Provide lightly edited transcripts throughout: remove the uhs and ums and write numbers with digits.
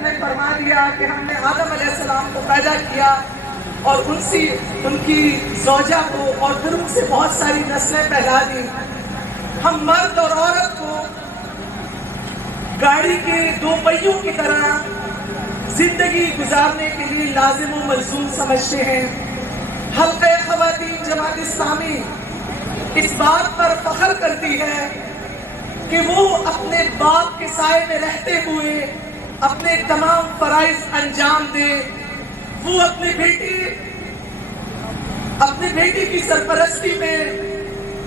فطرت میں فرما دیا کہ ہم نے آدم علیہ السلام کو پیدا کیا اور ان کی زوجہ کو اور پھر ان سے بہت ساری نسلیں پیدا دی. ہم مرد اور عورت کو گاڑی کے دو پہیوں کی طرح زندگی گزارنے کے لیے لازم و ملزوم سمجھتے ہیں. حلقہ خواتین جماعت اسلامی اس بات پر فخر کرتی ہے کہ وہ اپنے باپ کے سائے میں رہتے ہوئے اپنے تمام فرائض انجام دے. وہ اپنی بیٹی کی سرپرستی میں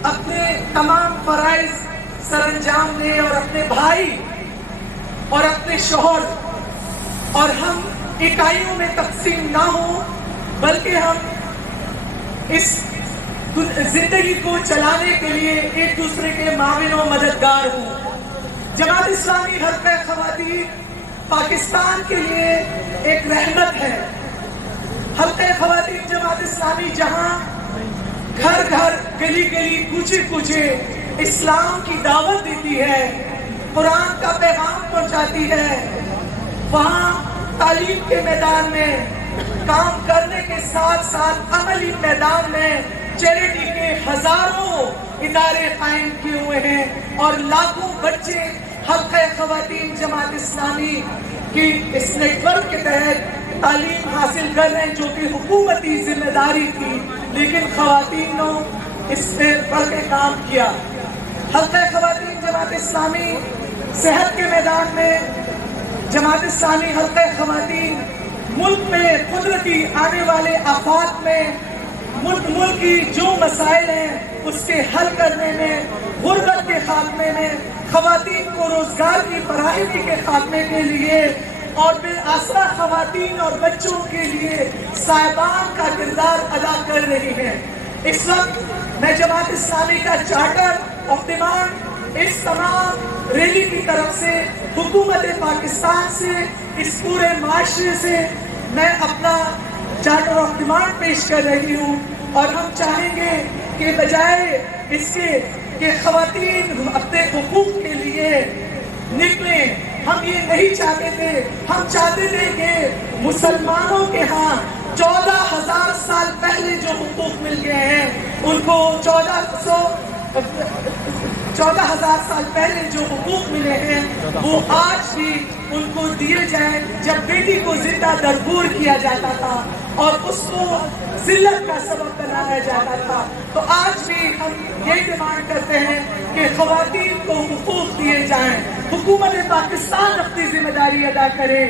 اپنے تمام فرائض سر انجام دے اور اپنے بھائی اور اپنے شوہر اور ہم اکائیوں میں تقسیم نہ ہوں بلکہ ہم اس زندگی کو چلانے کے لیے ایک دوسرے کے معاون و مددگار ہوں. جماعت اسلامی حلقہ خواتین پاکستان کے لیے ایک رحمت ہے. حلقہ خواتین جماعت اسلامی جہاں گھر گھر گلی گلی کوچے کوچے اسلام کی دعوت دیتی ہے، قرآن کا پیغام پہنچاتی ہے، وہاں تعلیم کے میدان میں کام کرنے کے ساتھ ساتھ عملی میدان میں چیریٹی کے ہزاروں ادارے قائم کیے ہوئے ہیں اور لاکھوں بچے حلقہ خواتین جماعت اسلامی کی اس نیٹ ورک کے تحت تعلیم حاصل کر رہے ہیں، جو کہ حکومتی ذمہ داری تھی لیکن خواتینوں اس پہ بڑھ کے کام کیا. حلقہ خواتین جماعت اسلامی صحت کے میدان میں جماعت اسلامی حلقہ خواتین ملک میں قدرتی آنے والے آفات میں ملک کی جو مسائل ہیں اس کے حل کرنے میں، غربت کے خاتمے میں، خواتین کو روزگار کی فراہمی کے خاتمے کے لیے اور بے آسرا خواتین اور بچوں کے لیے صاحبان کا کردار ادا کر رہی ہے. اس وقت میں جماعت اسلامی کا چارٹر آف ڈیمانڈ اس تمام ریلی کی طرف سے حکومت پاکستان سے اس پورے معاشرے سے میں اپنا چارٹر آف ڈیمانڈ پیش کر رہی ہوں اور ہم چاہیں گے کہ بجائے اس کے کہ خواتین اپنے حقوق کے لیے نکلیں، ہم یہ نہیں چاہتے تھے. ہم چاہتے تھے کہ مسلمانوں کے ہاں 14,000 سال پہلے جو حقوق مل گئے ہیں ان کو 14,000 سال پہلے جو حقوق ملے ہیں وہ آج بھی ان کو دیے جائیں. جب بیٹی کو زندہ درگور کیا جاتا تھا اور اس کو ذلت کا سبب بنایا جاتا تھا تو آج بھی ہم یہ ڈیمانڈ کرتے ہیں کہ خواتین کو حقوق دیے جائیں. حکومت پاکستان اپنی ذمہ داری ادا کرے،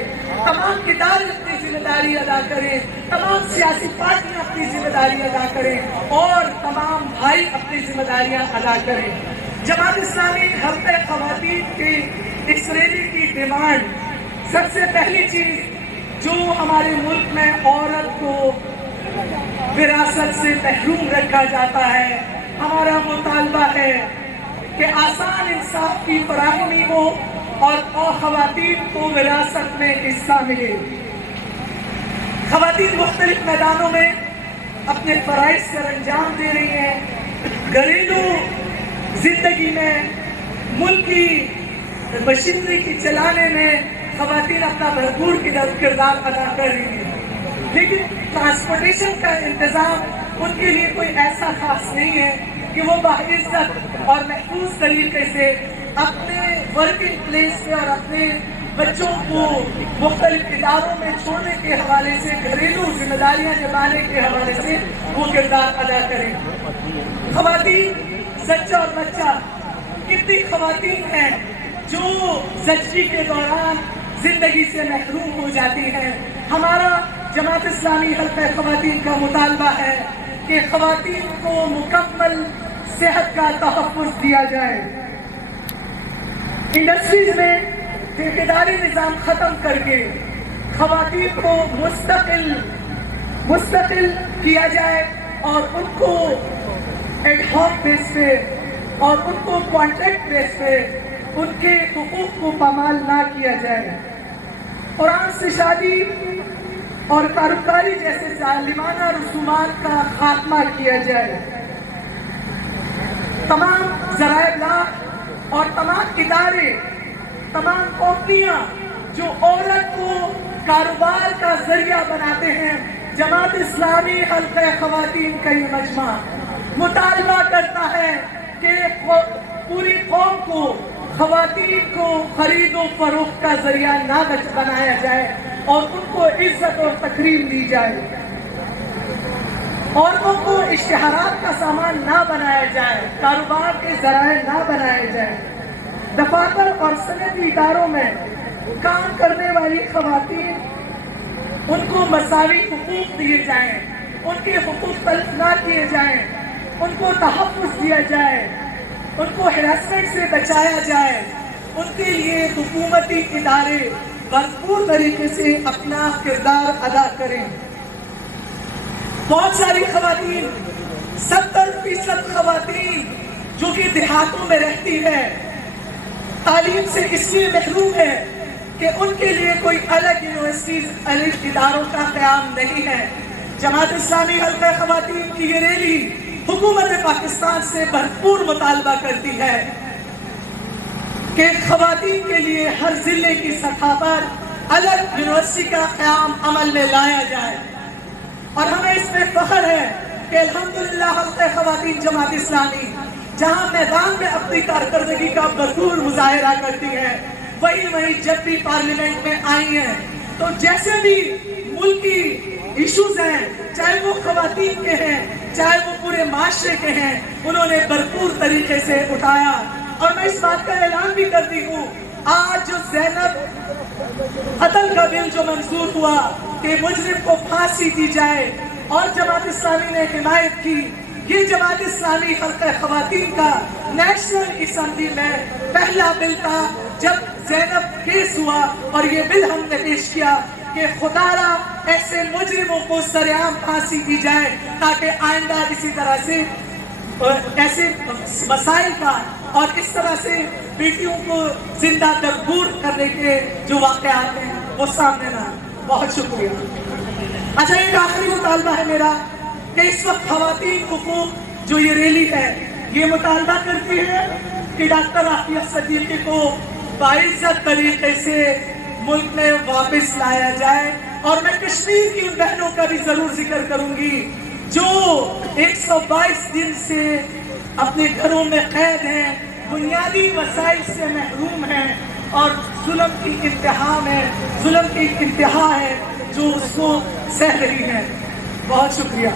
تمام ادارے اپنی ذمہ داری ادا کریں، تمام سیاسی پارٹیاں اپنی ذمہ داری ادا کریں اور تمام بھائی اپنی ذمہ داریاں ادا کریں. جماعت اسلامی حلقہ خواتین کی اس ریلی کی ڈیمانڈ سب سے پہلی چیز جو ہمارے ملک میں عورت کو وراثت سے محروم رکھا جاتا ہے، ہمارا مطالبہ ہے کہ آسان انصاف کی فراہمی ہو اور خواتین کو وراثت میں حصہ ملے. خواتین مختلف میدانوں میں اپنے فرائض سر انجام دے رہی ہیں. گھریلو زندگی میں، ملک کی مشینری کی چلانے میں خواتین اپنا بھرپور کردار ادا کر رہی ہیں، لیکن ٹرانسپورٹیشن کا انتظام ان کے لیے کوئی ایسا خاص نہیں ہے کہ وہ باعزت اور محفوظ طریقے سے اپنے ورکنگ پلیس میں اور اپنے بچوں کو مختلف اداروں میں چھوڑنے کے حوالے سے، گھریلو ذمہ داریاں نبھانے کے حوالے سے وہ کردار ادا کریں. خواتین زچہ اور بچہ، کتنی خواتین ہیں جو زچگی کے دوران زندگی سے محروم ہو جاتی ہیں. ہمارا جماعت اسلامی حلقہ خواتین کا مطالبہ ہے کہ خواتین کو مکمل صحت کا تحفظ دیا جائے. انڈسٹریز میں ٹھیکیداری نظام ختم کر کے خواتین کو مستقل کیا جائے اور ان کو ایڈ ہاک بیس پہ اور ان کو کانٹریکٹ بیس پہ ان کے حقوق کو پامال نہ کیا جائے. قرآن سے شادی اور کاروباری جیسے ظالمانہ رسومات کا خاتمہ کیا جائے. تمام ذرائع ابلاغ اور تمام ادارے، تمام کمپنیاں جو عورت کو کاروبار کا ذریعہ بناتے ہیں۔ جماعت اسلامی حلقہ خواتین کا یہ مجمع مطالبہ کرتا ہے کہ پوری قوم کو خواتین کو خرید و فروخت کا ذریعہ نہ بنایا جائے اور ان کو عزت اور تکریم دی جائے، عورتوں کو اشتہارات کا سامان نہ بنایا جائے، کاروبار کے ذرائع نہ بنائے جائیں۔ دفاتر اور صنعتی اداروں میں کام کرنے والی خواتین ان کو مساوی حقوق دیے جائیں، ان کے حقوق تلف نہ کیے جائیں، ان کو تحفظ دیا جائے، ان کو ہراسمنٹ سے بچایا جائے، ان کے لیے حکومتی ادارے بھرپور طریقے سے اپنا کردار ادا کریں۔ بہت ساری خواتین 70% خواتین جو کہ دیہاتوں میں رہتی ہے تعلیم سے اس لیے محروم ہے کہ ان کے لیے کوئی الگ یونیورسٹیز الگ اداروں کا قیام نہیں ہے۔ جماعت اسلامی حلقہ خواتین کی یہ ریلی حکومت پاکستان سے بھرپور مطالبہ کرتی ہے کہ خواتین کے لیے ہر ضلع کی سطح پر الگ یونیورسٹی کا قیام عمل میں لایا جائے، اور ہمیں اس میں فخر ہے کہ الحمدللہ حلقہ خواتین جماعت اسلامی جہاں میدان میں اپنی کارکردگی کا بھرپور مظاہرہ کرتی ہے، وہی جب بھی پارلیمنٹ میں آئی ہیں تو جیسے بھی ملکی ایشوز ہیں، چاہے وہ خواتین کے ہیں چاہے وہ پورے معاشرے کے ہیں، انہوں نے بھرپور طریقے سے اٹھایا۔ اور میں اس بات کا اعلان بھی کرتی ہوں، آج جو زینب قتل کا بل جو منظور ہوا کہ مجرم کو پھانسی دی جائے اور جماعت اسلامی نے حمایت کی، یہ جماعت اسلامی حلقہ خواتین کا نیشنل اسمبلی میں پہلا بل تھا جب زینب کیس ہوا، اور یہ بل ہم نے پیش کیا کہ خدا را ایسے مجرموں کو سرعام پھانسی دی جائے تاکہ آئندہ اسی طرح سے ایسے مسائل کا اور اس طرح سے بیٹیوں کو زندہ دبور کرنے کے جو واقعات ہیں وہ سامنے نہ آئیں۔ بہت شکریہ۔ اچھا، ایک آخری مطالبہ ہے میرا کہ اس وقت خواتین حقوق جو یہ ریلی ہے یہ مطالبہ کرتی ہے کہ ڈاکٹر عافیہ صدیقی کو باعزت طریقے سے ملک میں واپس لایا جائے، اور میں کشمیر کی ان بہنوں کا بھی ضرور ذکر کروں گی جو 122 دن سے اپنے گھروں میں قید ہیں، بنیادی وسائل سے محروم ہیں، اور ظلم کی انتہا ہے جو اس کو سہ رہی ہے۔ بہت شکریہ۔